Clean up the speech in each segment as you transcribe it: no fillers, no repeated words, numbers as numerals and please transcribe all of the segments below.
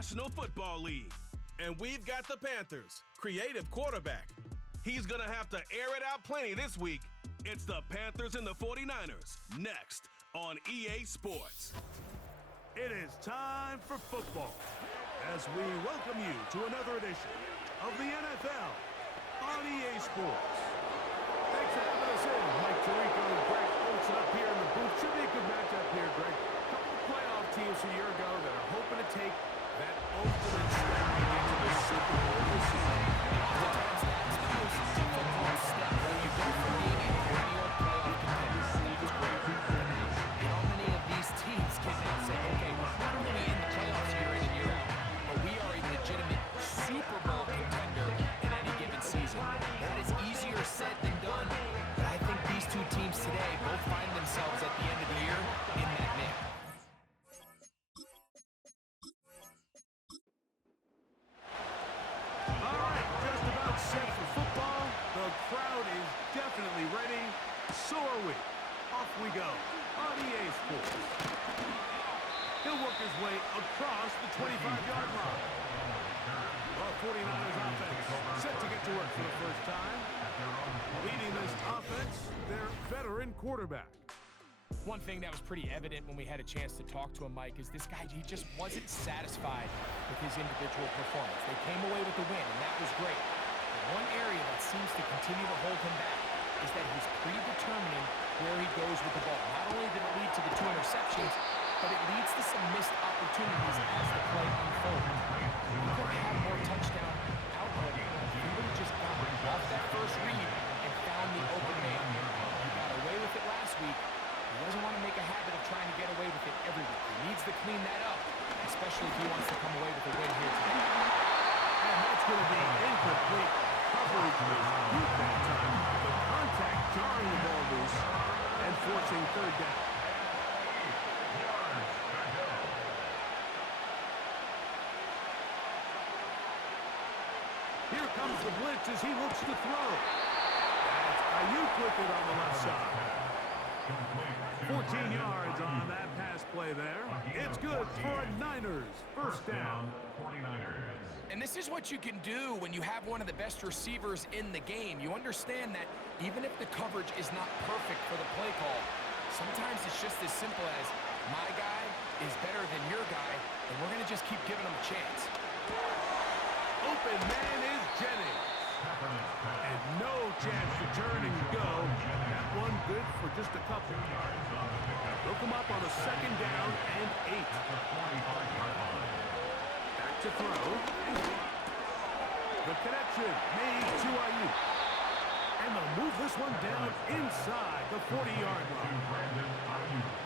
National Football League. And we've got the Panthers' creative quarterback. He's going to have to air it out plenty this week. It's the Panthers and the 49ers, next on EA Sports. It is time for football as we welcome you to another edition of the NFL on EA Sports. Thanks for having us in. Mike Tirico and Greg Olsen up here in the booth. Should be a good matchup here, Greg. A couple of playoff teams a year ago that are hoping to take that ultimate step into the Super Bowl this season. Oftentimes, that's the most difficult step when you go from being a perennial playoff contender. How many of these teams can now say, okay, not only in the playoffs year in and year out, but we are a legitimate Super Bowl contender in any given season? That is easier said than done, but I think these two teams today both find themselves at the end of the year in that mix. All right, just about set for football. The crowd is definitely ready. So are we. Off we go on EA Sports. He'll work his way across the 25-yard line. Well, 49ers offense set to get to work for the first time. Leading this offense, their veteran quarterback. One thing that was pretty evident when we had a chance to talk to him, Mike, is this guy, he just wasn't satisfied with his individual performance. They came away with the win, and that was great. But one area that seems to continue to hold him back is that he's predetermining where he goes with the ball. Not only did it lead to the 2 interceptions, but it leads to some missed opportunities as the play unfolds. He could have had more touchdown output if he would have just gotten off that first read and found the open man. He got away with it last week. He doesn't want to make a habit of trying to get away with it every week. He needs to clean that up, especially if he wants to come away with a win here today. And that's going to be incomplete coverage was used that time. The contact jarring the ball loose and forcing third down. Here comes the blitz as he looks to throw. That's Ayuk with it on the left side. 14 yards on that pass play there. It's good for a Niners first down. And this is what you can do when you have one of the best receivers in the game. You understand that even if the coverage is not perfect for the play call, sometimes it's just as simple as my guy is better than your guy, and we're going to just keep giving him a chance. Open man is Jennings. And no chance to turn and go. That one good for just a couple. They'll come up on a second down and 8. Back to throw. The connection made to Ayuk. And they'll move this one down inside the 40-yard line.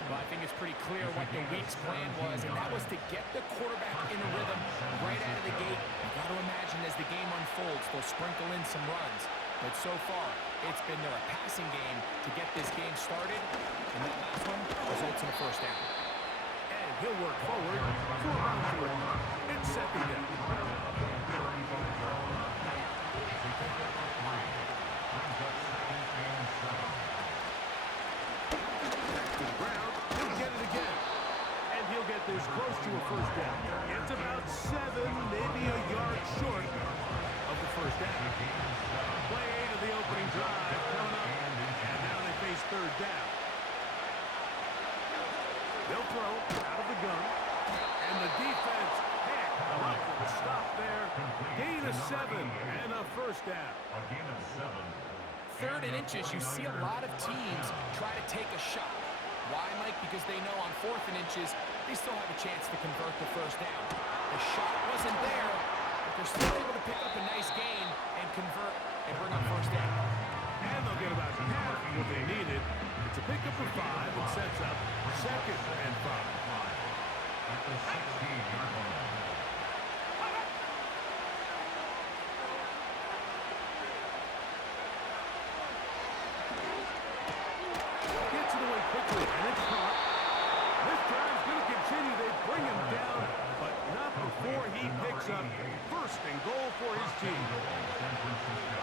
Well, I think it's pretty clear what the week's plan was, and that was to get the quarterback in a rhythm right out of the gate. You got to imagine as the game unfolds, they'll sprinkle in some runs. But so far, it's been their passing game to get this game started, and that last one results in a first down. And he'll work forward for around 3. It's second down. Back to the ground. He'll get it again. And he'll get this close to a first down. It's about 7, maybe a yard short of the first down. Play 8 of the opening drive coming up. And now they face third down. They'll throw out of the gun. And the defense can't come up with a stop there. Gain of 7 and a first down. A gain of 7. 3rd and inches, you see a lot of teams try to take a shot. Why, Mike? Because they know on 4th and inches, they still have a chance to convert the first down. The shot wasn't there, but they're still able to pick up a nice gain and convert and bring up first down. And they'll get about half what they needed. It's a pickup for 5 and sets up 2nd and 5. At the 16-yard line. Gets it away quickly, and it's caught. This drive's going to continue. They bring him down, but not before he picks up 1st and goal for his team. San Francisco.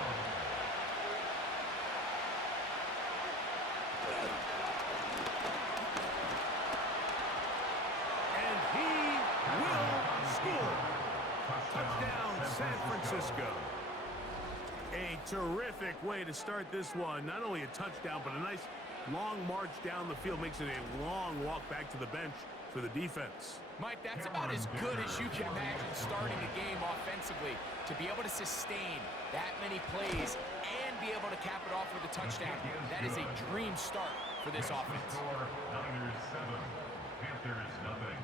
And he will score. San Francisco. A terrific way to start this one. Not only a touchdown, but a nice long march down the field. Makes it a long walk back to the bench for the defense. Mike, that's about as good as you can imagine starting a game offensively. To be able to sustain that many plays and be able to cap it off with a touchdown. That is a dream start for this offense. Niners 7, Panthers nothing.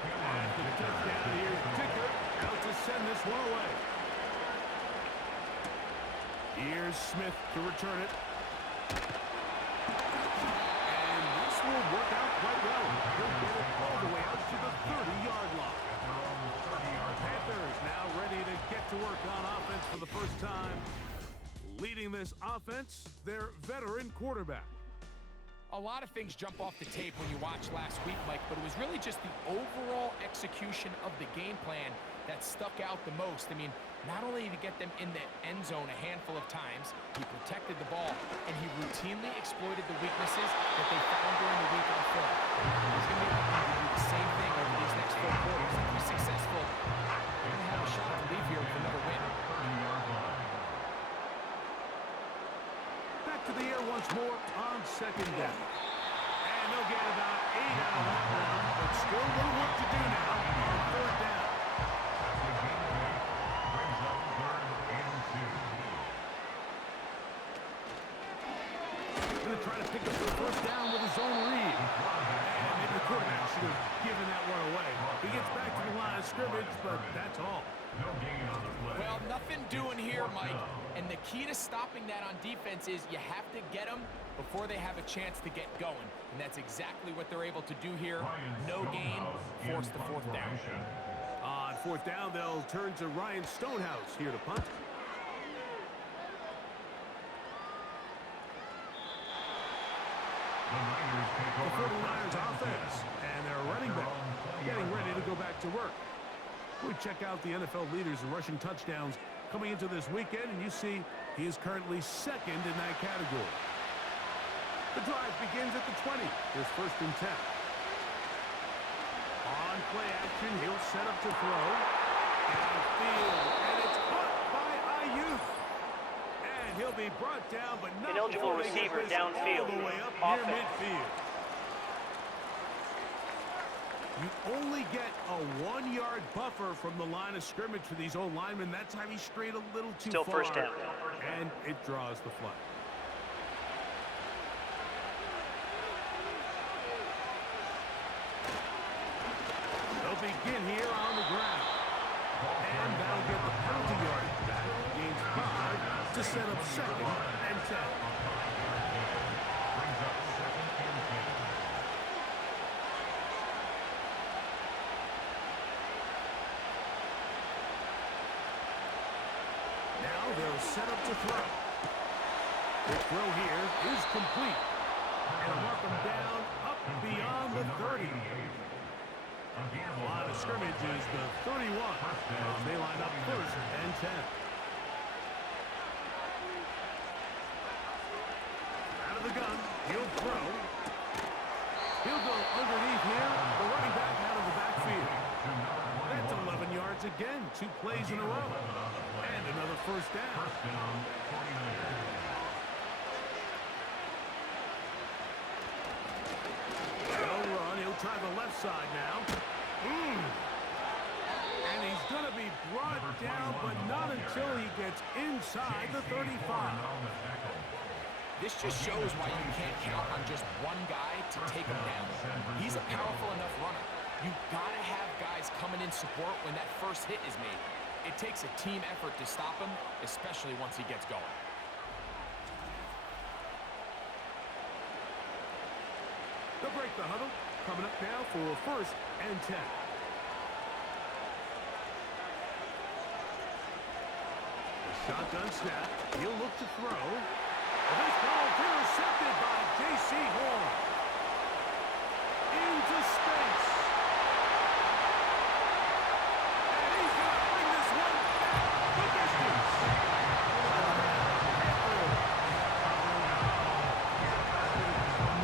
After the touchdown, here's Dicker out to send this one away. Here's Smith to return it. And this will work out quite well. He'll get it all the way out to the 30-yard line. Panthers now ready to get to work on offense for the first time. Leading this offense, their veteran quarterback. A lot of things jump off the tape when you watch last week, Mike, but it was really just the overall execution of the game plan that stuck out the most. I mean, not only to get them in the end zone a handful of times, he protected the ball, and he routinely exploited the weaknesses that they found during the week on film. He's going to be looking to do the same thing over these next 4 quarters. If he's successful, they're going to have a shot to leave here with another win. Back to the air once more on second down. And they'll get about 8 out of that round, but still a little work to do now on third down. Brings up 3rd and 2. Going to try to pick up the first down with his own read. And maybe the quarterback should have given that one away. He gets back to the line of scrimmage, but that's all. No gain on the play. Well, nothing doing here, Mike. And the key to stopping that on defense is you have to get them before they have a chance to get going. And that's exactly what they're able to do here. No gain, force the 4th down. On 4th down, they'll turn to Ryan Stonehouse here to punt. The 49ers offense and their running back getting ready to go back to work. We check out the NFL leaders in rushing touchdowns coming into this weekend, and you see he is currently 2nd in that category. The drive begins at the 20. Here's 1st and 10. On play action, he'll set up to throw. Downfield, and it's caught by Ayuk. And he'll be brought down, but not Ineligible before they get receiver this downfield. all the way up Offense. near midfield. You only get a 1-yard buffer from the line of scrimmage for these old linemen. That time he strayed a little too Still far. first down. And it draws the flag. They'll begin here on the ground. And that'll get the penalty yardage back. Gains 5 to set up 2nd and 10. Brings up 2nd and 10. Now they'll set up to throw. The throw here is complete. And mark them down up beyond the 30. Line of scrimmage is the 31. As they line up 1st and 10. Out of the gun, he'll throw. He'll go underneath here. The running back out of the backfield. That's 11 yards again. 2 plays in a row. And another 1st down. They'll run. He'll try the left side now. And he's going to be brought down, but not until he gets inside the 35. This just shows why you can't count on just one guy to take him down. He's a powerful enough runner. You've got to have guys coming in support when that first hit is made. It takes a team effort to stop him, especially once he gets going. They'll break the huddle. Coming up now for a 1st and 10. The shotgun snap. He'll look to throw. This ball intercepted by J.C. Horn. Into space. And he's going to bring this one back the distance.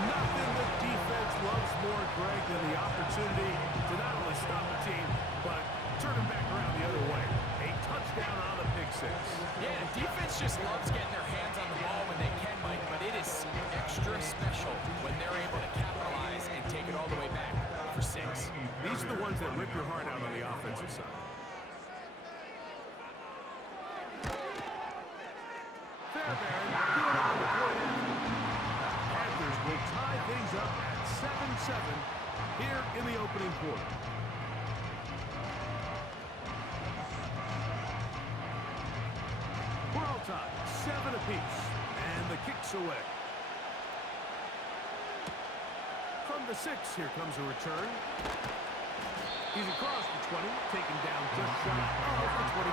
Nothing the defense loves more, Greg, than the opportunity to not only stop the team, but turn them back around the other way. A touchdown on the pick six. Yeah, the defense just loves getting their hands on the ball when they can, Mike, but it is extra special when they're able to capitalize and take it all the way back for 6. These are the ones that rip your heart out on the offensive side. Fairbairn good on the play. Panthers will tie things up at 7-7 here in the opening quarter. We're all tied, 7 apiece, and the kick's away. From the 6, here comes a return. He's across the 20, taken down just shy of the 25.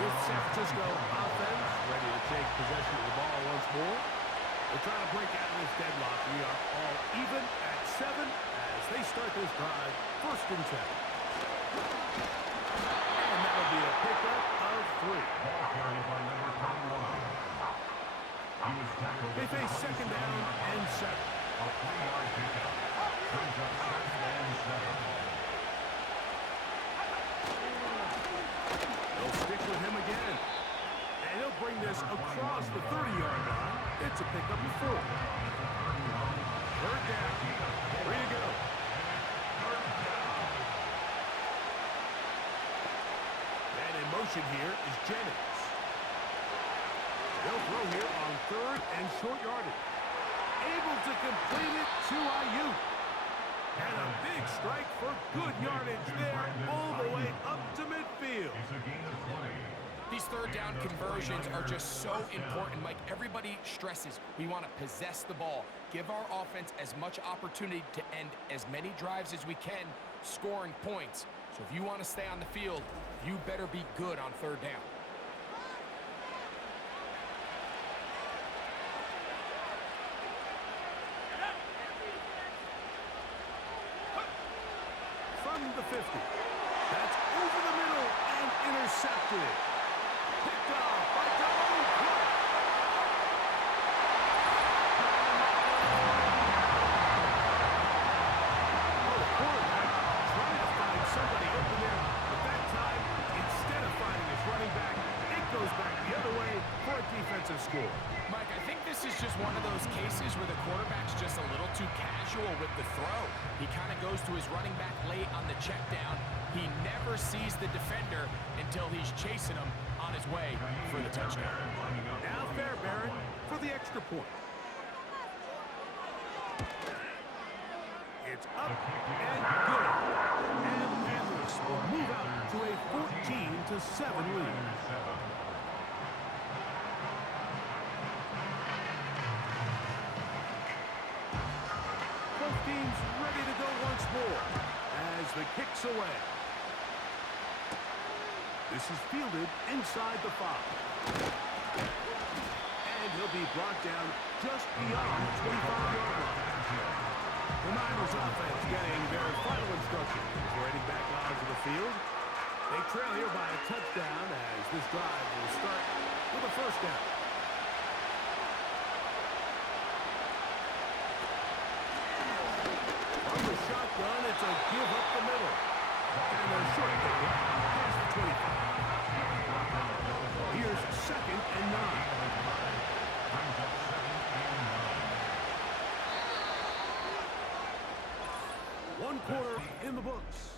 This San Francisco offense ready to take possession of the ball once more. They're trying to break out of this deadlock. We are all even at 7 as they start this drive, 1st and 10. And that'll be a pickup of 3. Ball carried by number 21. He was tackled. They face 2nd down and 7. A 3-yard pickup. Brings up 2nd and 7. They'll stick with him again. And he'll bring this across the 30-yard line. It's a pickup of 4. 3rd down. 3 to go. And in motion here is Jennings. They'll throw here on 3rd and short yardage. Able to complete it to Ayuk. And a big strike for good yardage there all the way up to midfield. It's a gain of 20. These 3rd down conversions are just so important, Mike. Everybody stresses we want to possess the ball, give our offense as much opportunity to end as many drives as we can, scoring points. So if you want to stay on the field, you better be good on 3rd down. From the 50. That's over the middle and intercepted. Picked off by Delon Clark. Oh, the quarterback trying to find somebody open there, but that time, instead of finding his running back, it goes back the other way for a defensive score. Mike, I think this is just one of those cases where the quarterback's just a little too casual with the throw. He kind of goes to his running back late on the check down. He never sees the defender until he's chasing him on his way for the touchdown. Now Fairbairn for the extra point. It's up and good. And the Panthers will move out to a 14-7 lead. Both teams ready to go once more as the kick's away. This is fielded inside the 5. And he'll be brought down just beyond the 25-yard line. The Niners offense getting their final instructions before heading back onto the field. They trail here by a touchdown as this drive will start with a 1st down. From the shotgun, it's a give up the middle. And a short pickup past the 25. Here's 2nd and 9. One quarter in the books.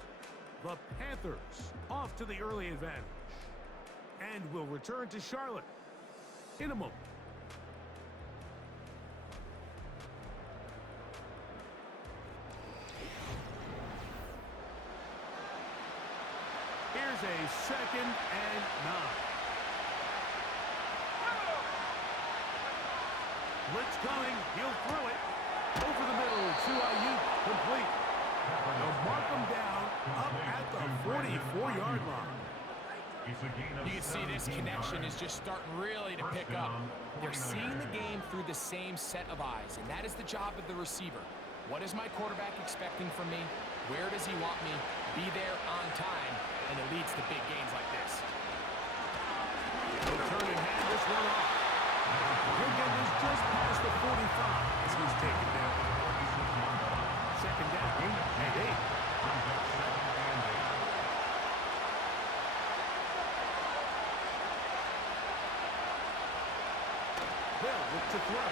The Panthers off to the early advantage. And will return to Charlotte in a moment. Here's a 2nd and 9. Blitz coming. He'll throw it. Over the middle to Ayuk. Complete. They'll mark him down up at the 44-yard line. You can see this connection is just starting really to pick up. They're seeing the game through the same set of eyes, and that is the job of the receiver. What is my quarterback expecting from me? Where does he want me? Be there on time, and it leads to big gains like this. He'll turn and hand this one off. He'll get this just past the 45 as he's taken down. 2nd down. They'll look to throw.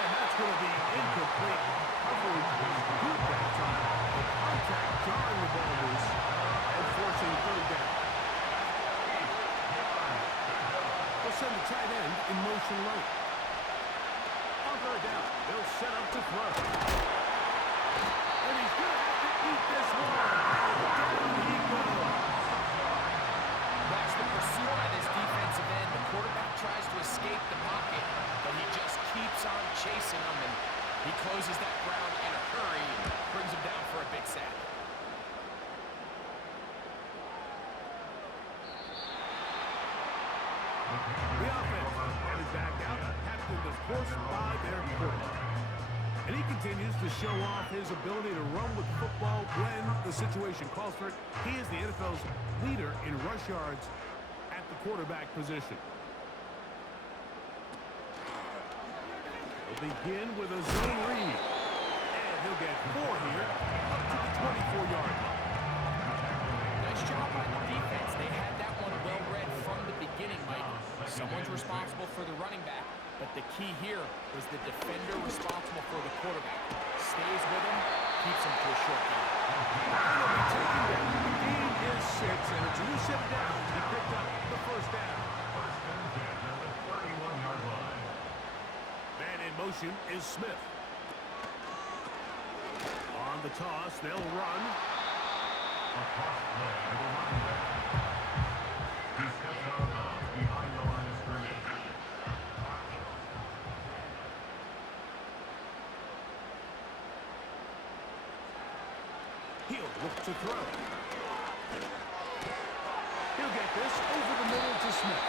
And that's going to be incomplete. Coverage was good that time. The contact jarring the ball loose and forcing third down. They'll send the tight end in motion late. On third down, they'll set up to throw. And he's going to have to eat this one. Down he goes. Watch the pursuit by this defensive end. The quarterback tries to escape the pocket, but he just keeps on chasing him, and he closes that ground in a hurry and brings him down for a big sack. The offense headed back out, captained, of course, by their quarterback. And he continues to show off his ability to run with football when the situation calls for it. He is the NFL's leader in rush yards at the quarterback position. They'll begin with a zone read. And he'll get 4 here, up to the 24-yard line. Nice job by the defense. They had that one well read from the beginning, Mike. Someone's responsible for the running back, but the key here is the defender responsible for the quarterback. Stays with him, keeps him to a short gain. He'll be taken down. The gain is 6, and it's a new set of downs. He picked up the first down. Man in motion is Smith. On the toss, they'll run. He'll look to throw. He'll get this over the middle to Smith.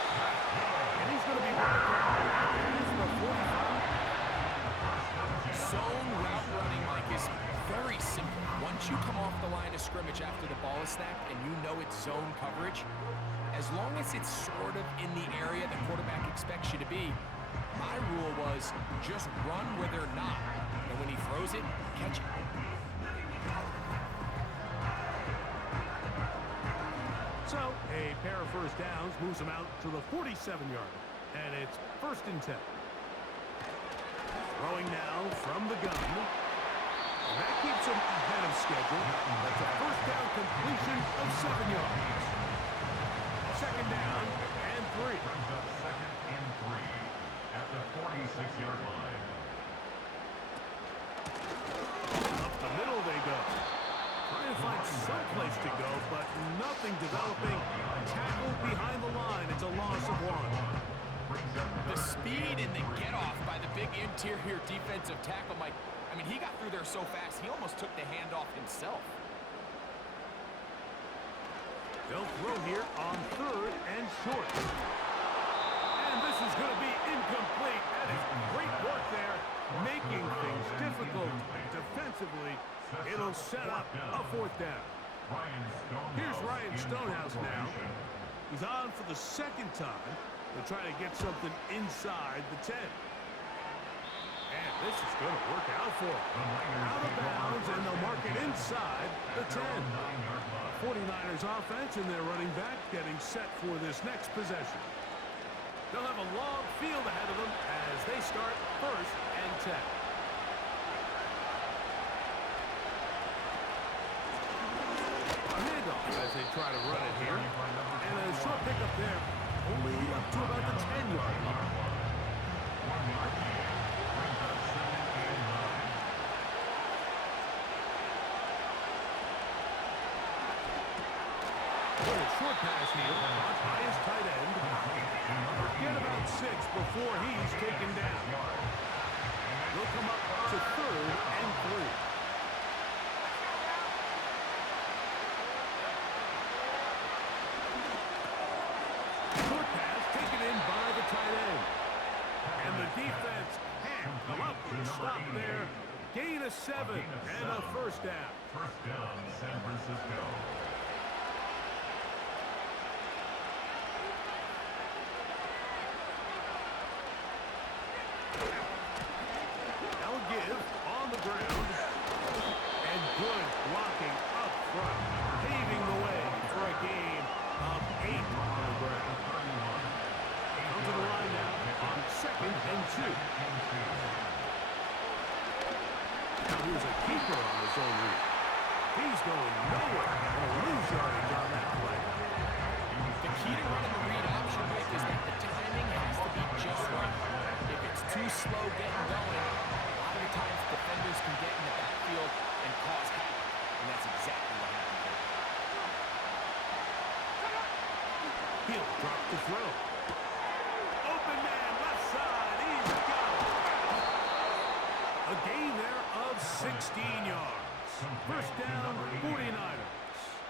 And he's going to be brought down at the 45. Zone route running, Mike, is very simple. Once you come off the line of scrimmage after the ball is snapped and you know it's zone coverage, as long as it's sort of in the area the quarterback expects you to be, my rule was just run where they're not. And when he throws it, catch it. So, a pair of first downs moves him out to the 47-yard line. And it's 1st and 10. Throwing now from the gun. And that keeps him ahead of schedule. That's a first down completion of 7 yards. 2nd down and 3. Brings up 2nd and 3 at the 46-yard line. Up the middle they go. Trying to find some place to go, but nothing developing. Tackle behind the line. It's a loss of 1. The speed and the get-off by the big interior defensive tackle, Mike. I mean, he got through there so fast, he almost took the handoff himself. They'll throw here on 3rd and short. And this is going to be incomplete. That is great work there, making things difficult defensively. It'll set up a 4th down. Here's Ryan Stonehouse now. He's on for the 2nd time. They'll try to get something inside the 10. And this is going to work out for him. Out of bounds, and they'll mark it inside the 10. 49ers offense and their running back getting set for this next possession. They'll have a long field ahead of them as they start 1st and 10. A handoff as they try to run it here. And a short pickup there, only up to about the 10-yard line. Little short pass here by his tight end. Get about 6 before he's taken down. They'll come up to 3rd and 3. Short pass taken in by the tight end. And the defense can't come up with a stop there. Gain of 7 and a first down. First down, San Francisco. That'll give on the ground. And good blocking up front, paving the way for a gain of 8 on the ground. to the line now on 2nd and 2. Now here's a keeper on his own read. He's going nowhere. He'll lose yardage on that play. The key to running the read option, Mike, is that the timing has to be just right. If it's too slow getting going, a lot of the times defenders can get in the backfield and cause havoc. And that's exactly what happened here. He'll drop the throw. Open man, left side. He's got it. A gain there of 16 yards. First down, 49ers.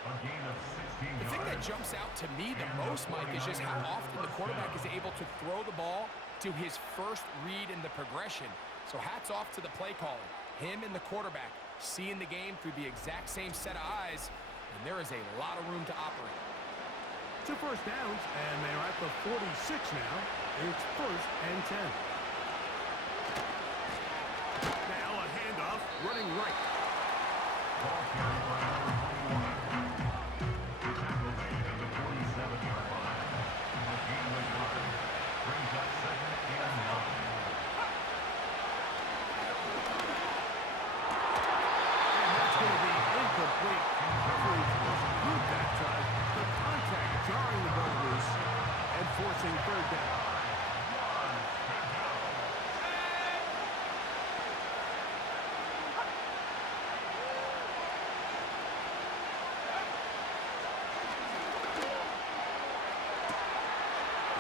A gain of 16 The thing that yards. jumps out to me the most, Mike, is just how often the quarterback is able to throw the ball to his first read in the progression. So hats off to the play caller. Him and the quarterback seeing the game through the exact same set of eyes, and there is a lot of room to operate. 2 first downs, and they're at the 46 now. It's 1st and 10. Now a handoff, running right. Ball carried by number 21. Tackle made at the 47-yard line. A gain of 1 yard. Brings up 2nd and 9. And that's going to be incomplete. Coverage was good that time. The contact jarring the ball loose and forcing 3rd down.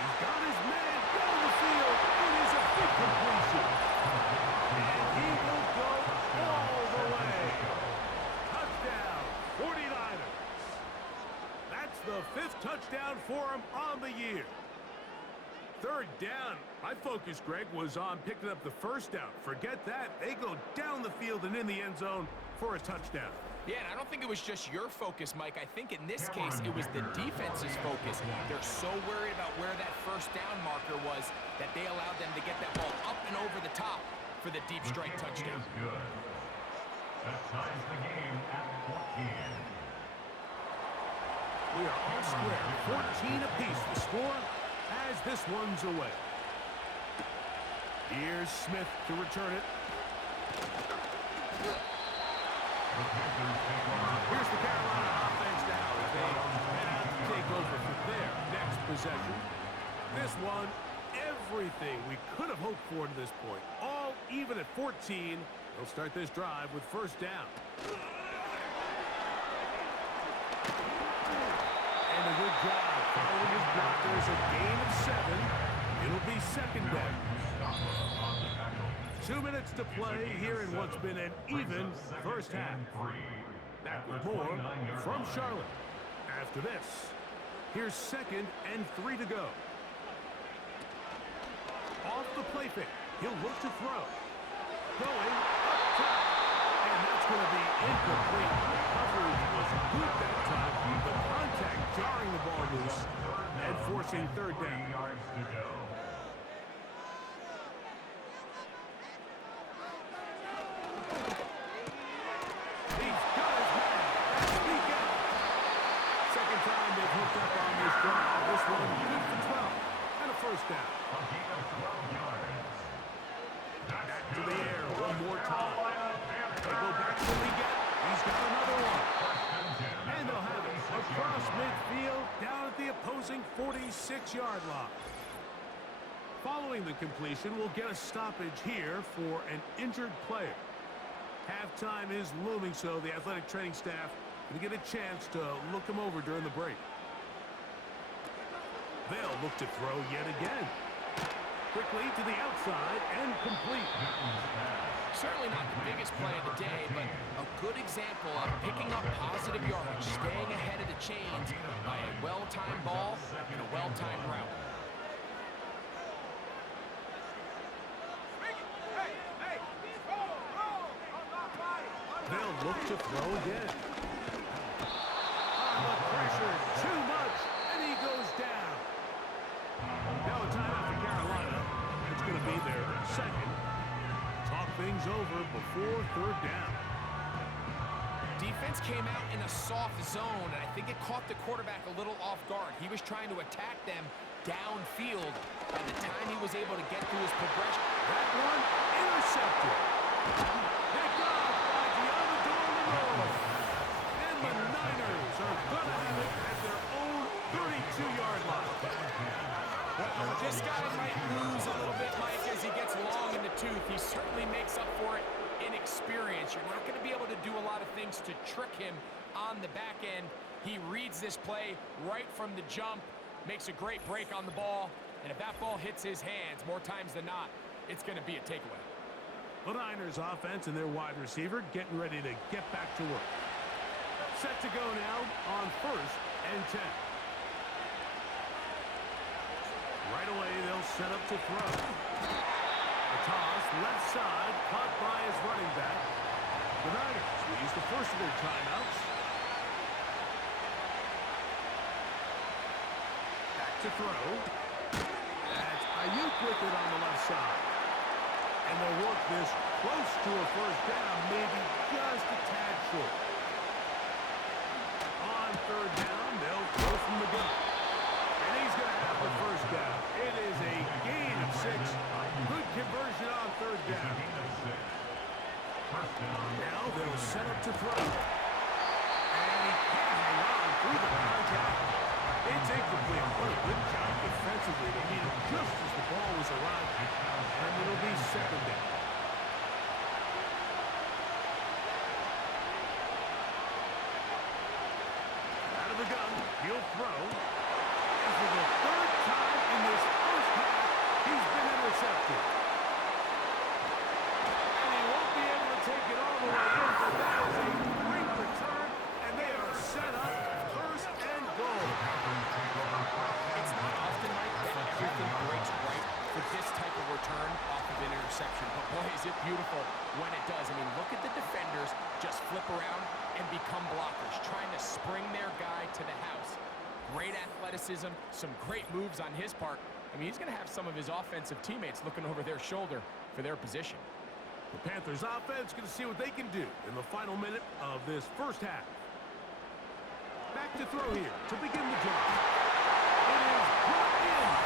He's got his man down the field. It is a big completion. And he will go all the way. Touchdown, 49ers. That's the 5th touchdown for him on the year. 3rd down. My focus, Greg, was on picking up the 1st down. Forget that. They go down the field and in the end zone for a touchdown. Yeah, and I don't think it was just your focus, Mike. I think in this case, it was the defense's focus. They're so worried about where that 1st down marker was that they allowed them to get that ball up and over the top for the deep strike touchdown. Is good. That ties the game at 14. We are all square. 14 apiece the score as this one's away. Here's Smith to return it. Here's the Carolina offense now as they head out to take over for their next possession. This one, everything we could have hoped for to this point. All even at 14. They'll start this drive with 1st down. And a good job following his blockers. A gain of 7. It'll be 2nd down. 2 minutes to play here in what's been an even 1st half. Back with more from Charlotte. After this, here's 2nd and 3 to go. Off the play fake. He'll look to throw. Going up top. And that's going to be incomplete. Coverage was good that time. The contact jarring the ball loose and forcing 3rd down. Yards to go. He's got his man. Speak out. 2nd time they've hooked up on this drive. This one good for 12. And a 1st down. A gain of 12 yards. Back to the air one more time. They go back to Leggett. He's got another one. And they'll have it across midfield down at the opposing 46-yard line. Following the completion, we'll get a stoppage here for an injured player. Halftime is looming, so the athletic training staff going to get a chance to look him over during the break. They'll look to throw yet again. Quickly to the outside and complete. Certainly not the biggest play of the day, but a good example of picking up positive yardage, staying ahead of the chains by a well-timed ball and a well-timed route. They'll look to throw again. On the pressure, too much, and he goes down. Now a timeout for Carolina. It's going to be their 2nd. Talk things over before 3rd down. defense came out in a soft zone, and I think it caught the quarterback a little off guard. He was trying to attack them downfield. By the time he was able to get through his progression. That one intercepted. Picked off by Giannis. And the Niners are going to have it at their own 32-yard line. This guy might lose a little bit, Mike, as he gets long in the tooth. He certainly makes up for it in experience. You're not going to be able to do a lot of things to trick him on the back end. He reads this play right from the jump, makes a great break on the ball, and if that ball hits his hands more times than not, it's going to be a takeaway. The Niners offense and their wide receiver getting ready to get back to work. Set to go now on 1st and 10. Right away, they'll set up to throw. A toss, left side, caught by his running back. The Niners will use the first of their timeouts. Back to throw. That's Ayuk with it on the left side. And they'll work this close to a first down, maybe just a tad short. On 3rd down, they'll throw from the gun. And he's going to have the first down. It is a gain of 6. Good conversion on 3rd down. Now they'll set up to throw. And he can't hang on through the contact. It's incomplete. What a good job defensively to meet him just as the ball was arriving. And it'll be 2nd down. Out of the gun, he'll throw. And for the 3rd time in this first half, he's been intercepted. And he won't be able to take it all the way in, but that is a great return, and they are set up 1st and goal. It's not often, Mike, that everything breaks right for this type of return off of an interception. But boy, is it beautiful when it does. I mean, look at the defenders just flip around and become blockers, trying to spring their guy to the house. Great athleticism, some great moves on his part. I mean, he's going to have some of his offensive teammates looking over their shoulder for their position. The Panthers offense going to see what they can do in the final minute of this first half. Back to throw here to begin the drive. It is brought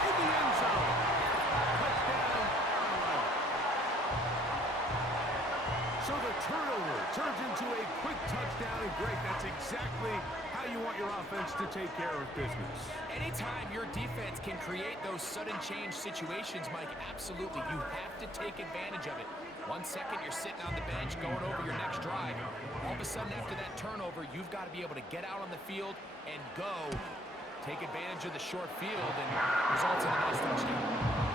in the end zone. Touchdown, Carolina. So the turnover turns into a quick touchdown, and great, that's exactly how you want your offense to take care of business. Anytime your defense can create those sudden change situations, Mike, absolutely, you have to take advantage of it. 1 second, you're sitting on the bench, going over your next drive. All of a sudden, after that turnover, you've got to be able to get out on the field and go. Take advantage of the short field and results in a nice touchdown.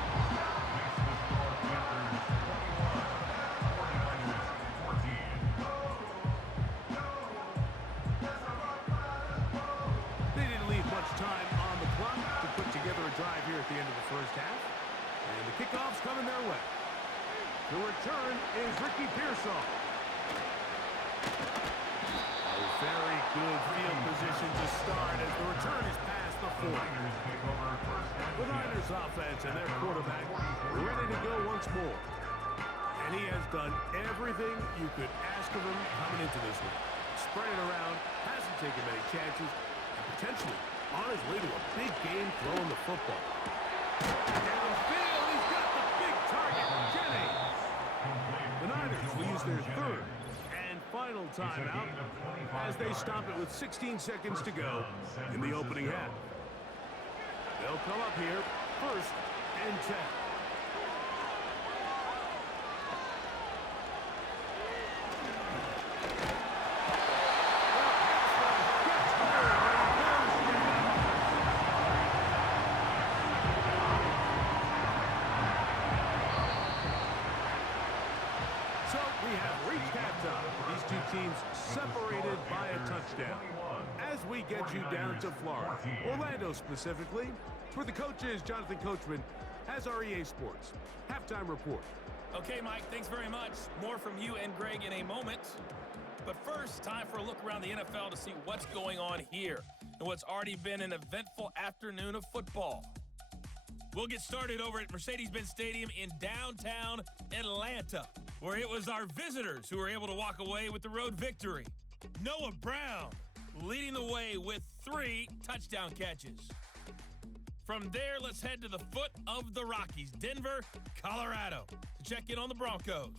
Time on the clock to put together a drive here at the end of the first half. And the kickoff's coming their way. The return is Ricky Pearsall. A very good field position to start as the return is past the 40. The Niners offense and their quarterback ready to go once more. And he has done everything you could ask of him coming into this one. Spread it around, hasn't taken many chances, and potentially on his way to a big game throwing the football. Downfield, he's got the big target, Jennings. The Niners will use their 3rd and final timeout as they stop it with 16 seconds to go in the opening half. They'll come up here 1st and 10. Teams separated by a touchdown. As we get you down to Florida, Orlando specifically, where the coach is, Jonathan Coachman, has our EA Sports halftime report. Okay, Mike, thanks very much. More from you and Greg in a moment. But first, time for a look around the NFL to see what's going on here and what's already been an eventful afternoon of football. We'll get started over at Mercedes-Benz Stadium in downtown Atlanta, where it was our visitors who were able to walk away with the road victory. Noah Brown leading the way with 3 touchdown catches. From there, let's head to the foot of the Rockies, Denver, Colorado, to check in on the Broncos.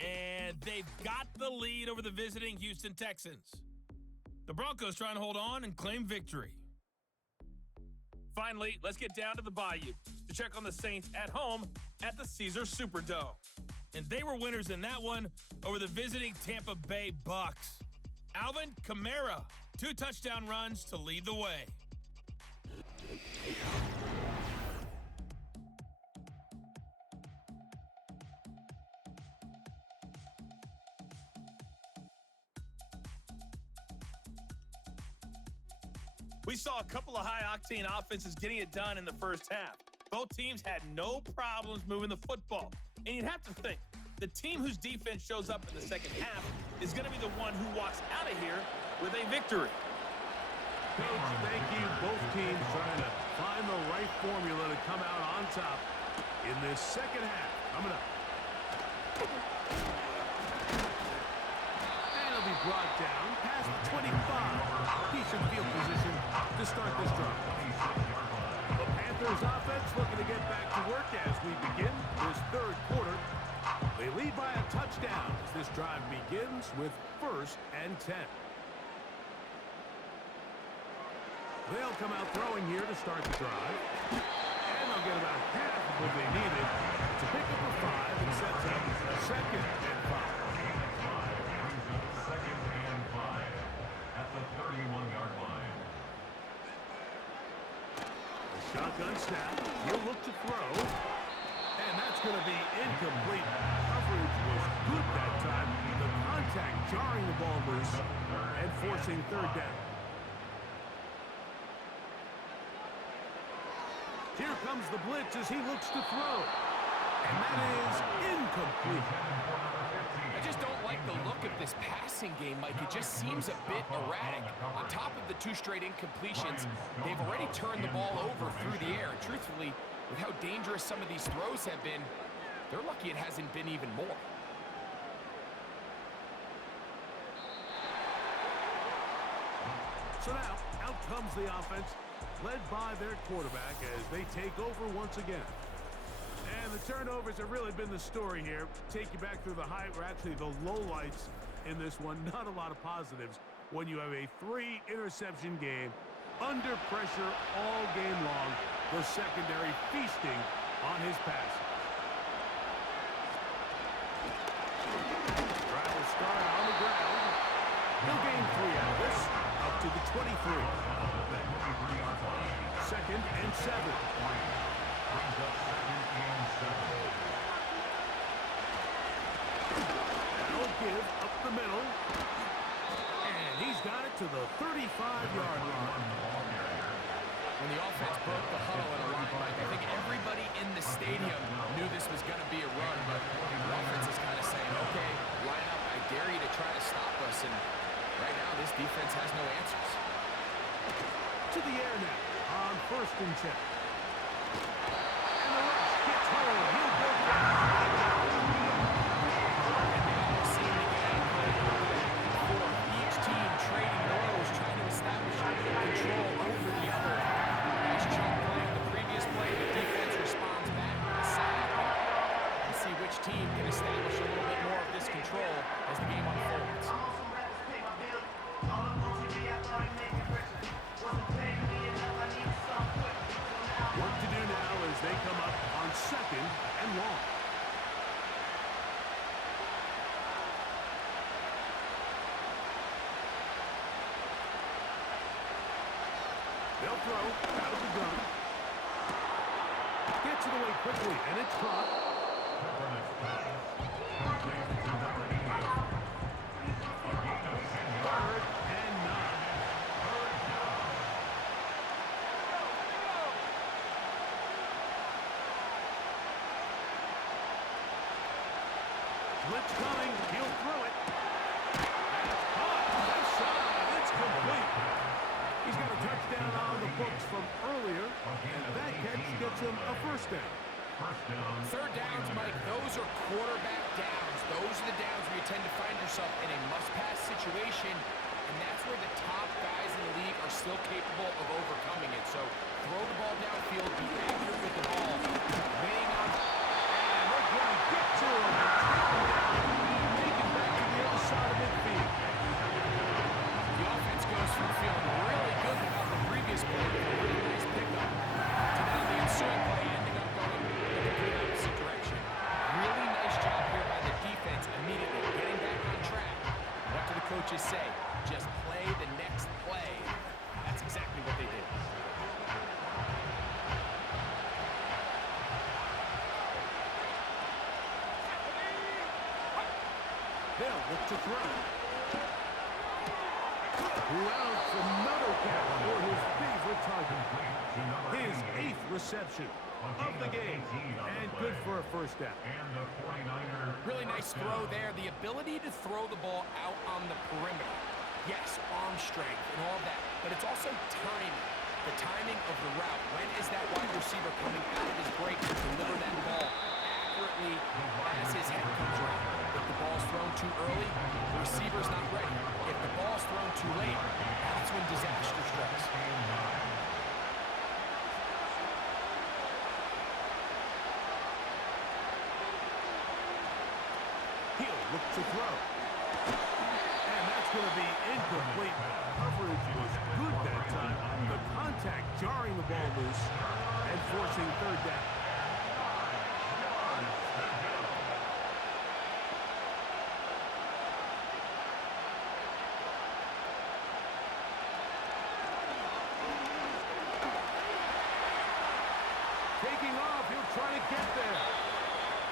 And they've got the lead over the visiting Houston Texans. The Broncos trying to hold on and claim victory. Finally, let's get down to the Bayou to check on the Saints at home at the Caesars Superdome. And they were winners in that one over the visiting Tampa Bay Bucks. Alvin Kamara, 2 touchdown runs to lead the way. We saw a couple of high-octane offenses getting it done in the first half. Both teams had no problems moving the football. And you'd have to think, the team whose defense shows up in the second half is going to be the one who walks out of here with a victory. Coach, thank you. Both teams trying to find the right formula to come out on top in this second half. Coming up. And it'll be brought down past the 25. Decent field position to start this drive. The Panthers offense looking to get back to work as we begin this third quarter. They lead by a touchdown as this drive begins with 1st and 10. They'll come out throwing here to start the drive. And they'll get about half of what they needed to pick up a 5 and sets up 2nd and 5. Second and 5 at the 31-yard line. The shotgun snap. He'll look to throw. And that's going to be incomplete. Coverage was good that time. The contact jarring the ball loose and forcing 3rd down. Here comes the blitz as he looks to throw. And that is incomplete. I just don't like the look of this passing game, Mike. It just seems a bit erratic. On top of the 2 straight incompletions, they've already turned the ball over through the air. Truthfully, with how dangerous some of these throws have been, they're lucky it hasn't been even more. So now, out comes the offense, led by their quarterback as they take over once again. And the turnovers have really been the story here. Take you back through the high, or actually the lowlights in this one. Not a lot of positives when you have a 3-interception game under pressure all game long. The secondary feasting on his passes. Drive will start on the ground. He'll gain 3 out of this, up to the 23. 2nd and 7. That'll give up the middle. And he's got it to the 35-yard line. When the offense broke the huddle in a line, Mike, I think everybody in the stadium knew this was going to be a run, but the offense is kind of saying, okay, line up, I dare you to try to stop us, and right now this defense has no answers. To the air now on 1st and 10. And the rush gets home. He'll go down. And now we're seeing it again. For each team trading blows, trying to establish control over the other. Nice chunk play on the previous play. The defense responds back with a sack. Let's see which team can establish a little bit more of this control as the game unfolds. Work to do now as they come up on 2nd and long. They'll throw out of the gun. Gets it away quickly, and it's caught. Third and 9. Blitz coming. He'll throw it. That's caught. Left side. It's complete. He's got a touchdown on the books from earlier, and that catch gets him a 1st down. 3rd downs, Mike, those are quarterback downs. Those are the downs where you tend to find yourself in a must-pass situation. and that's where the top guys in the league are still capable of overcoming it. So throw the ball downfield, be accurate with the ball, weighing on, And they're going to get to him and take him down, make it back to the other side of midfield. the offense goes from feeling really good about the previous play to a really nice pickup to now the ensuing play ending up going the complete opposite direction. Really nice job here by the defense immediately getting back on track. What do the coaches say? Just play the next play. That's exactly what they did. They'll look to throw. Rounds another catch for his favorite target. His 8th reception of the game. And good for a first down. Really nice throw there. The ability to throw the ball out on the perimeter. Yes, arm strength and all that, but it's also timing. The timing of the route. When is that wide receiver coming out of his break to deliver that ball accurately as his head comes around? If the ball's thrown too early, the receiver's not ready. If the ball's thrown too late, that's when disaster strikes. He'll look to throw. And that's going to be incomplete. Coverage was good that time. The contact jarring the ball loose and forcing third down. Taking off, he'll try to get there.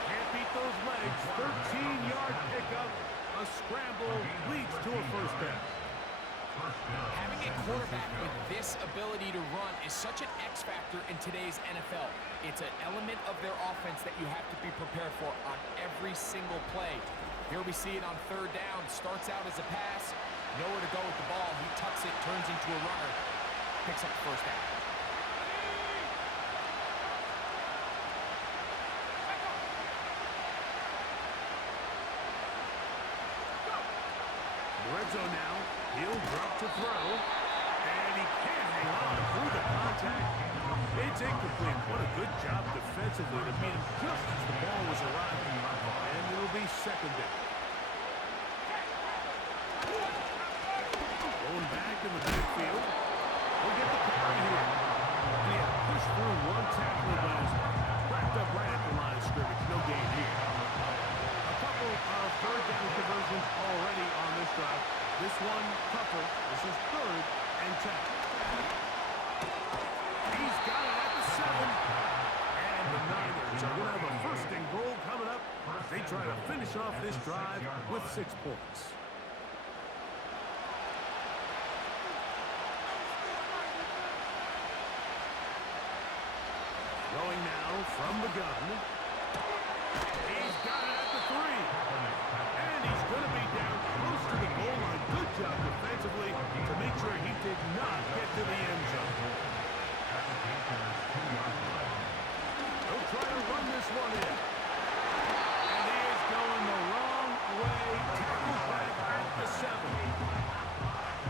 Can't beat those legs. 13-yard pickup. A scramble leads to a first down. Having a quarterback with this ability to run is such an X factor in today's NFL. It's an element of their offense that you have to be prepared for on every single play. Here we see it on third down. Starts out as a pass. Nowhere to go with the ball. He tucks it, turns into a runner. Picks up the first down. Red zone now. He'll drop to throw. And he can't hang on through the contact. It's incomplete. What a good job defensively to meet him just as the ball was arriving. And it'll be second down. Going back in the backfield. We'll get the carry here. He had pushed through one tackler, but is wrapped up right at the line of scrimmage. No gain here. A couple of third down conversions already on this drive. This one tougher. This is 3rd and 10. He's got it at the 7. And the Niners are going to have a 1st and goal coming up. They try to finish off this drive with 6 points. Going now from the gun. He's got it at the 3. And he's going to be down close to the goal line. Good job defensively to make sure he did not get to the end zone. He'll try to run this one in. And he is going the wrong way. Tackled back at the 7.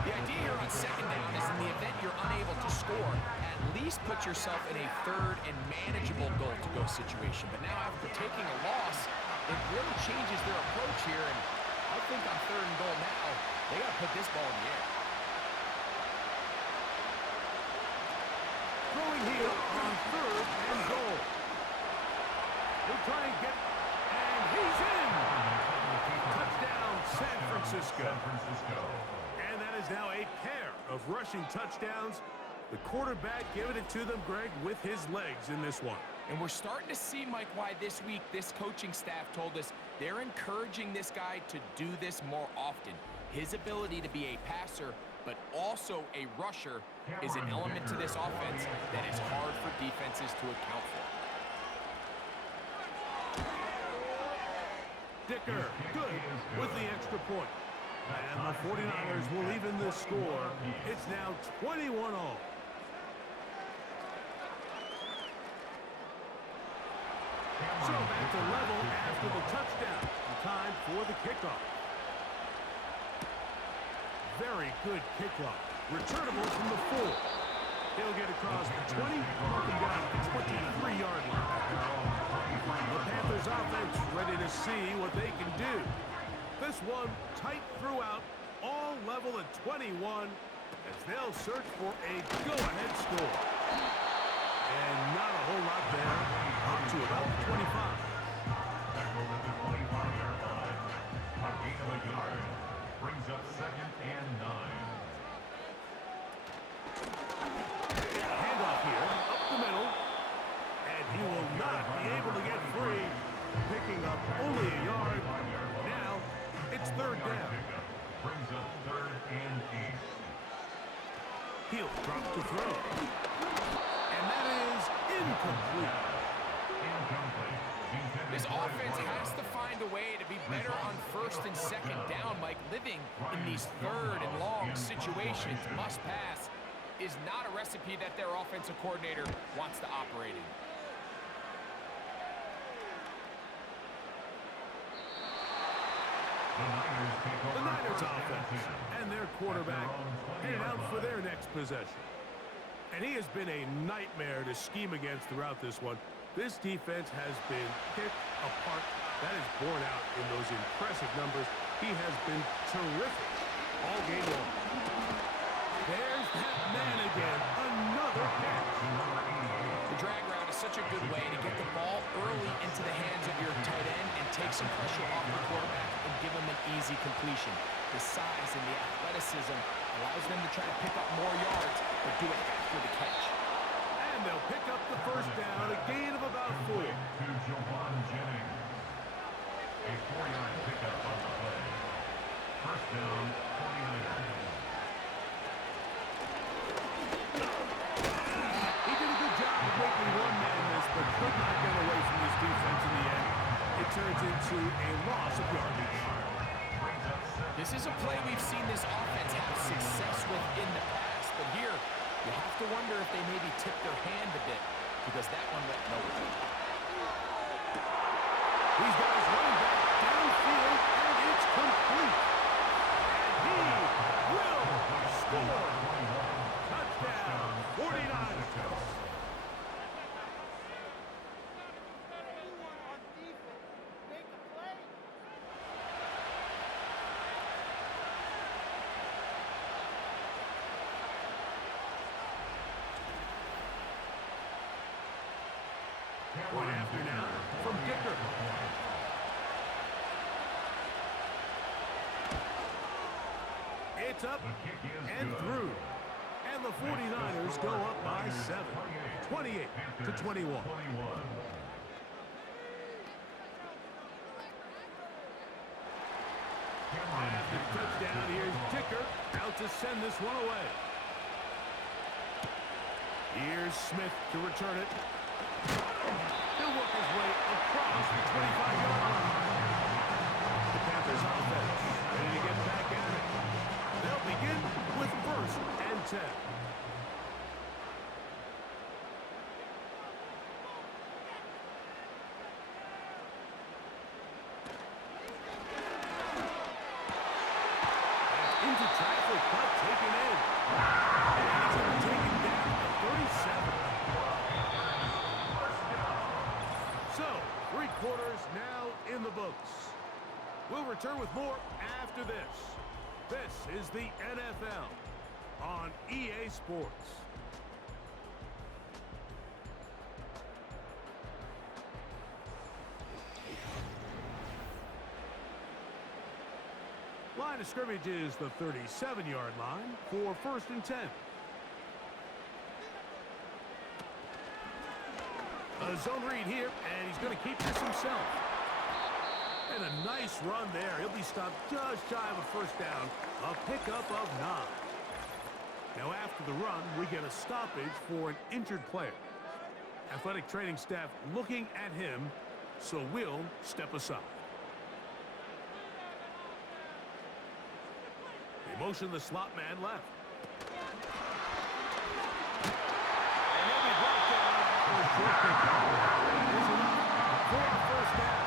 The idea here on second down is in the event you're unable to score, at least put yourself in a 3rd and manageable goal-to-go situation. But now after taking a loss, it really changes their approach here. And I think on 3rd and goal now, they got to put this ball in the air. Throwing here on 3rd and goal. He'll try and get, and he's in. Touchdown, San Francisco. And that is now a pair of rushing touchdowns. The quarterback giving it to them, Greg, with his legs in this one. And we're starting to see, Mike, why this week this coaching staff told us they're encouraging this guy to do this more often. His ability to be a passer, but also a rusher, is an element to this offense that is hard for defenses to account for. Dicker, good with the extra point. And the 49ers will even the score. It's now 21-all. So back to level after the touchdown. Time for the kickoff. Very good kickoff. Returnable from the 4. He'll get across the 20, walking down the 23-yard line. The Panthers offense ready to see what they can do. This one tight throughout, all level at 21, as they'll search for a go-ahead score. And not a whole lot there, up to about the 25. Tackle at the 25-yard line. A gain of a yard. Brings up 2nd and 9. Handoff here, up the middle. And he will not be able to get free. Picking up only a yard. Now, it's 3rd down. Brings up 3rd and 8. He'll drop to throw. And that is incomplete. Incomplete. This offense has to find a way to be better on 1st and 2nd down, Mike. Living in these 3rd and long situations, must pass, is not a recipe that their offensive coordinator wants to operate in. The Niners offense and their quarterback headed out for their next possession. And he has been a nightmare to scheme against throughout this one. This defense has been picked apart. That is borne out in those impressive numbers. He has been terrific all game long. There's that man again. Another catch. The drag route is such a good way to get the ball early into the hands of your tight end and take some pressure off the quarterback and give him an easy completion. The size and the athleticism allows them to try to pick up more yards, but do it after the catch. And they'll pick up the 1st down, a gain of about 4. To Jawan Jennings. A 4-yard pickup on the play. 1st down, 49ers. He did a good job of making one man miss, but could not get away from this defense in the end. It turns into a loss of yardage. This is a play we've seen this offense have success with in the past, but here you have to wonder if they maybe tipped their hand a bit because that one went nowhere. These guys running back downfield, and it's complete. And he will score. Touchdown, 49ers. One after now from Dicker. It's up and through. And the 49ers go up by 7. 28-21. After the touchdown, here's Dicker out to send this one away. Here's Smith to return it. He'll work his way across the 25-yard line. The Panthers offense ready to get back at it. They'll begin with 1st and 10. Into traffic, but taken in. And he's going to take him down to 37. So, 3 quarters now in the books. We'll return with more after this. This is the NFL on EA Sports. Line of scrimmage is the 37-yard line for 1st and 10. A zone read here, and he's going to keep this himself. And a nice run there. He'll be stopped just shy of a 1st down. A pickup of 9. Now after the run, we get a stoppage for an injured player. Athletic training staff looking at him, so we'll step aside. They motion the slot man left. And he'll be brought down for a short pickup. Is enough for a 1st down.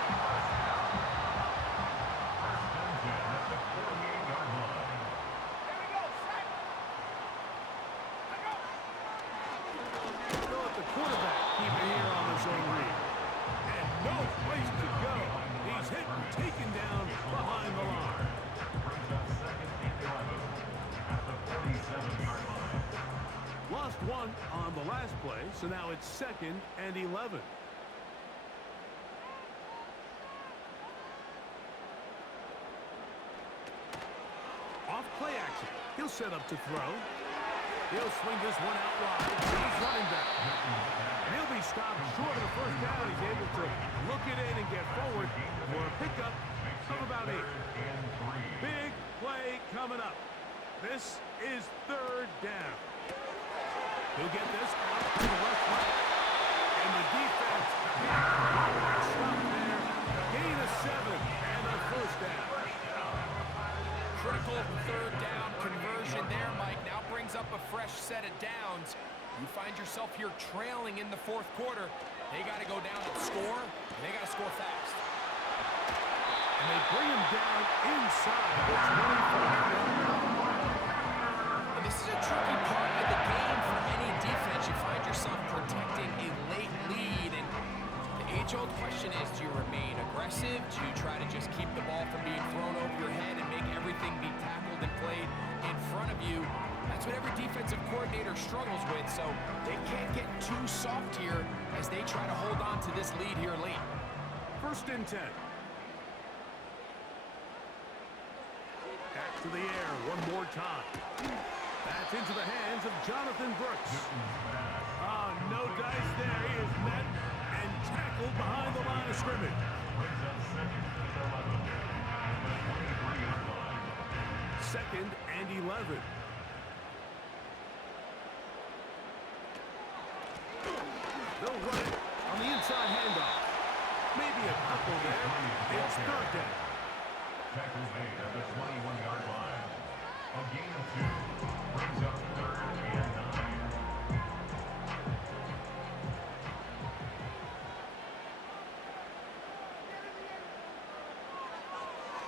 So now it's 2nd and 11. Off play action. He'll set up to throw. He'll swing this one out wide. He's running back. And he'll be stopped short of the first down. He's able to look it in and get forward for a pickup of about 8. Big play coming up. This is 3rd down. He'll get this out to the left flank. And the defense stop there. Gain of 7 and a first down. Critical 3rd down conversion there, Mike. Now brings up a fresh set of downs. You find yourself here trailing in the 4th quarter. They got to go down and score, and they got to score fast. And they bring him down inside the 25-yard line. And this is a tricky part of the game for any defense. You find yourself protecting a late lead, and the age-old question is, do you remain aggressive? Do you try to just keep the ball from being thrown over your head and make everything be tackled and played in front of you? That's what every defensive coordinator struggles with, so they can't get too soft here as they try to hold on to this lead here late. 1st and 10. Back to the air one more time. That's into the hands of Jonathan Brooks. No dice there. He is met and tackled behind the line of scrimmage. 2nd and 11. They'll run it on the inside handoff. Maybe a couple there. It's 3rd down. Tackle made at the 21-yard line. A gain of 2 brings up 3rd and 9.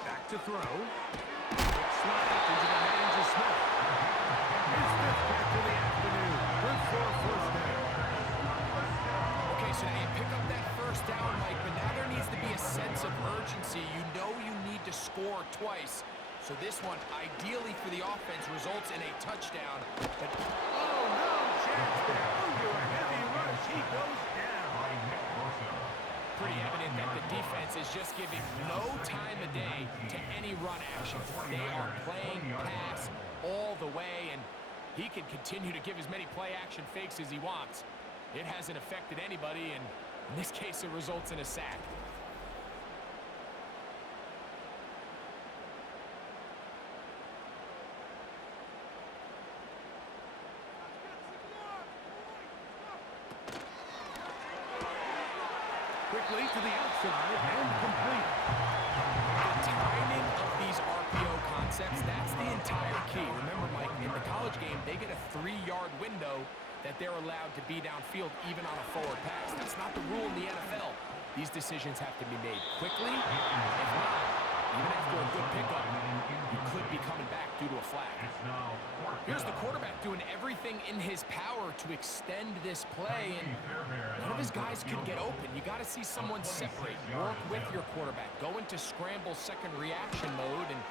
Back to throw. Slapped into the hands of Smith. His 5th catch of the afternoon. Good for a first down. Okay, so now you pick up that first down, Mike, but now there needs to be a sense of urgency. You know you need to score twice. So this one, ideally for the offense, results in a touchdown. But Oh, no chance there. Under a heavy rush. He goes down. pretty evident that the defense is just giving no time of day to any run action. They are playing pass all the way, and he can continue to give as many play-action fakes as he wants. It hasn't affected anybody, and in this case, it results in a sack. Quickly to the outside and complete. The timing of these RPO concepts, that's the entire key. Remember, Mike, in the college game, they get a 3-yard window that they're allowed to be downfield even on a forward pass. That's not the rule in the NFL. These decisions have to be made quickly. If not, even after a good pickup, you could be coming back due to a flag. Here's the quarterback doing everything in his power to extend this play, and none of his guys could get open. You got to see someone separate, work with your quarterback, go into scramble second reaction mode, and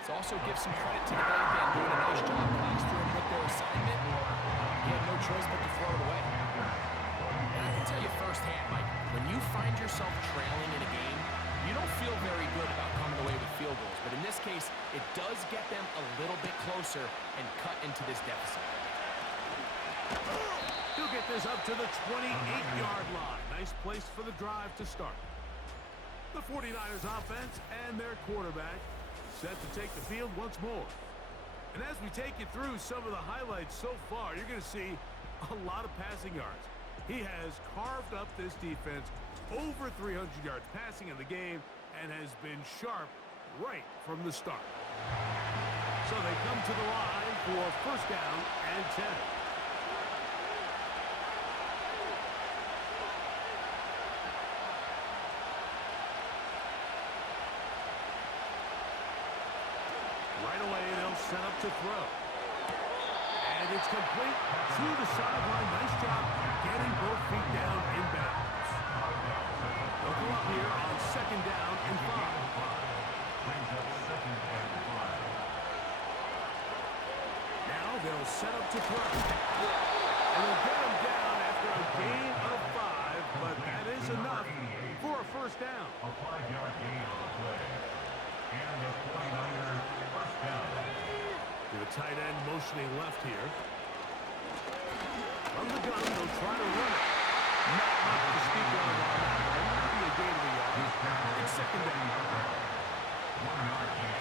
let's also give some credit to the back end doing a nice job plastering with their assignment. He had no choice but to throw it away. And I can tell you firsthand, Mike, when you find yourself trailing in a game, you don't feel very good about coming away with field goals, but in this case, it does get them a little bit closer and cut into this deficit. He'll get this up to the 28-yard line. Nice place for the drive to start. The 49ers offense and their quarterback set to take the field once more. And as we take you through some of the highlights so far, you're going to see a lot of passing yards. He has carved up this defense over 300 yards passing in the game and has been sharp right from the start. So they come to the line for first down and 10. Right away, they'll set up to throw. And it's complete to the sideline. Nice job getting both feet down in bounds. They'll go up here on second down and 5. Now they'll set up to throw. And they'll get him down after a gain of 5, but that is enough for a first down. A 5-yard gain on the play. And the 49ers first down. The tight end motioning left here. From the gun, they'll try to run it. Not much to speak of on that one. Maybe a gain of a yard. It's second down. 1-yard gain.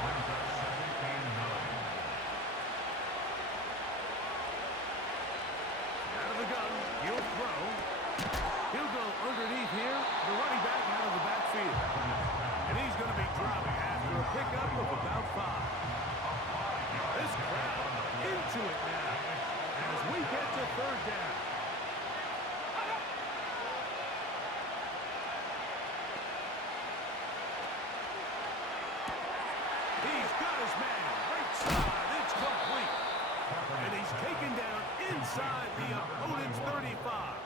Brings up 2nd and 9. Out of the gun, he'll throw. He'll go underneath here. The running back out of the backfield. And he's going to be dropped after a pickup of about 5. This crowd into it now as we get to third down. He's got his man right side. It's complete. And he's taken down inside the opponent's 35.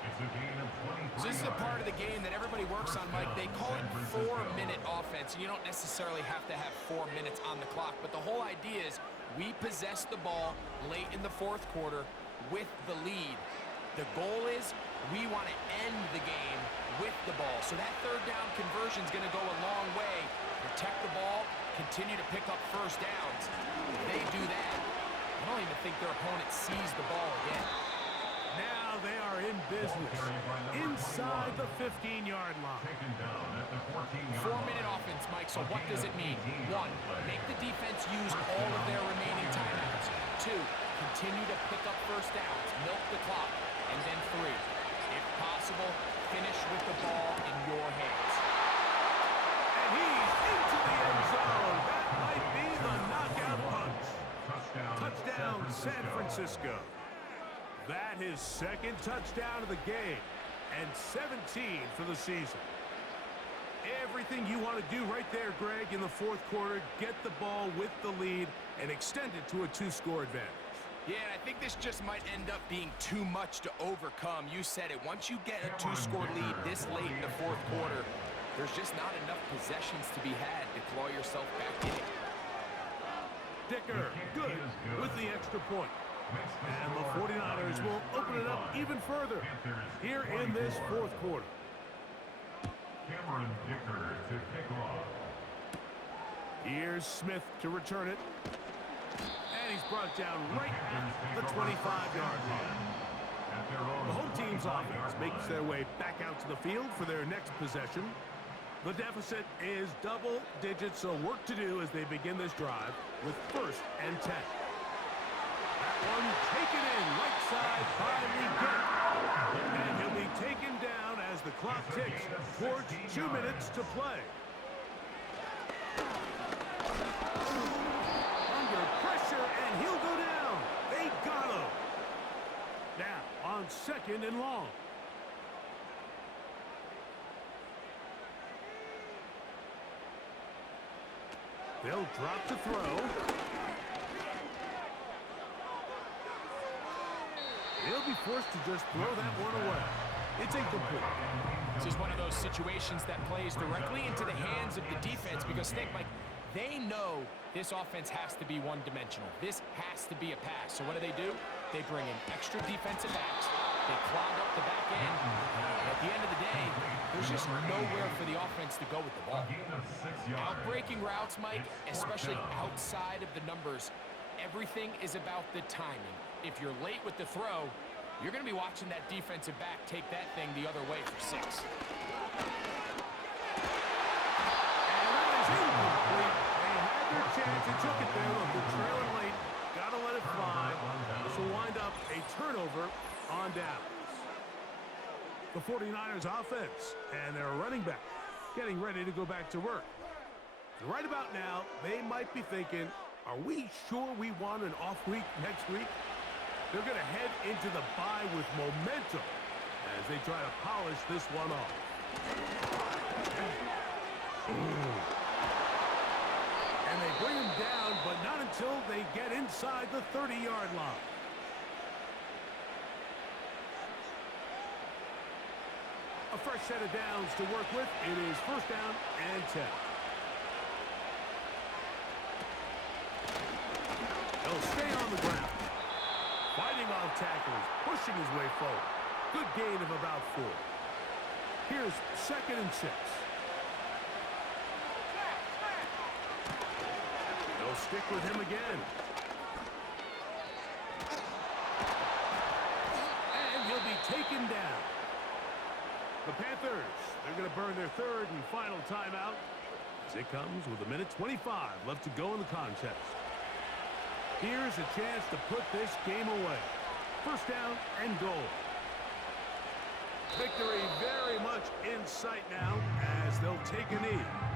It's a gain of 23. So this is a part of the game that everybody works on, Mike. They call it 4-minute offense, and you don't necessarily have to have 4 minutes on the clock. But the whole idea is we possess the ball late in the fourth quarter with the lead. The goal is we want to end the game with the ball. So that third down conversion is going to go a long way. Protect the ball, continue to pick up first downs. If they do that, I don't even think their opponent sees the ball again. Now they are in business inside the 15-yard line. Taken down at the 14-yard 4-minute offense, Mike, so what does it mean? 1, make the defense use all of their remaining timeouts. 2, continue to pick up first downs, milk the clock. And then 3, if possible, finish with the ball in your hands. And he's into the end zone. That might be the knockout punch. Touchdown, San Francisco. That his second touchdown of the game and 17 for the season. Everything you want to do right there, Greg, in the fourth quarter, get the ball with the lead and extend it to a 2-score advantage. Yeah, and I think this just might end up being too much to overcome. You said it. Once you get a 2-score lead this late in the fourth quarter, there's just not enough possessions to be had to claw yourself back in it. Dicker, good with the extra point. And the 49ers will open it up even further here in this fourth quarter. Cameron Dicker to kick off. Here's Smith to return it. And he's brought down right at the 25-yard line. The home team's offense makes their way back out to the field for their next possession. The deficit is double digits, so work to do as they begin this drive with 1st and 10. That one taken in right side by Legette. And he'll be taken down as the clock ticks towards 2 minutes to play. Under pressure, and he'll go down. They got him. Now on 2nd and long. They'll drop to throw. They'll be forced to just throw that one away. It's incomplete. This is one of those situations that plays directly into the hands of the defense because, think, Mike, they know this offense has to be one-dimensional. This has to be a pass. So what do? They bring in extra defensive backs. They clog up the back end. And at the end of the day, there's just nowhere for the offense to go with the ball. Outbreaking routes, Mike, especially outside of the numbers, everything is about the timing. If you're late with the throw, you're going to be watching that defensive back take that thing the other way for 6. And that is incomplete. They had their chance and took it there. Look, they're trailing late. Got to let it fly. This will wind up a turnover on downs. The 49ers offense and their running back getting ready to go back to work. And right about now, they might be thinking, are we sure we want an off week next week? They're going to head into the bye with momentum as they try to polish this one off. And they bring him down, but not until they get inside the 30-yard line. A fresh set of downs to work with. It is 1st down and 10. He'll stay on the ground. Fighting off tackles, pushing his way forward. Good gain of about 4. Here's 2nd and 6. They'll stick with him again. And he'll be taken down. The Panthers, they're going to burn their 3rd and final timeout as it comes with 1:25 left to go in the contest. Here's a chance to put this game away. 1st down and goal. Victory very much in sight now as they'll take a knee.